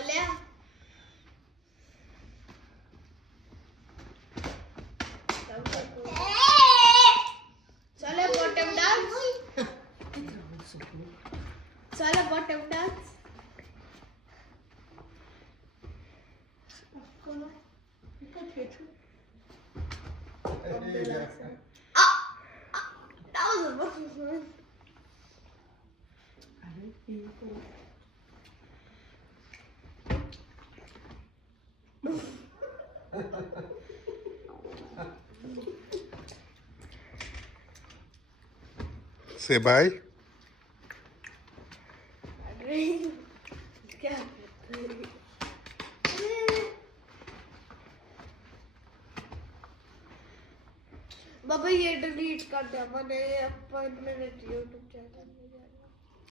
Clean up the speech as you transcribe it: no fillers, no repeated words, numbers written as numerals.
लिया चलो bottom dance चलो बॉटम डांस Say bye. क्या बाबा ये डिलीट कर दिया मैंने अपन मेरे यूट्यूब चैनल में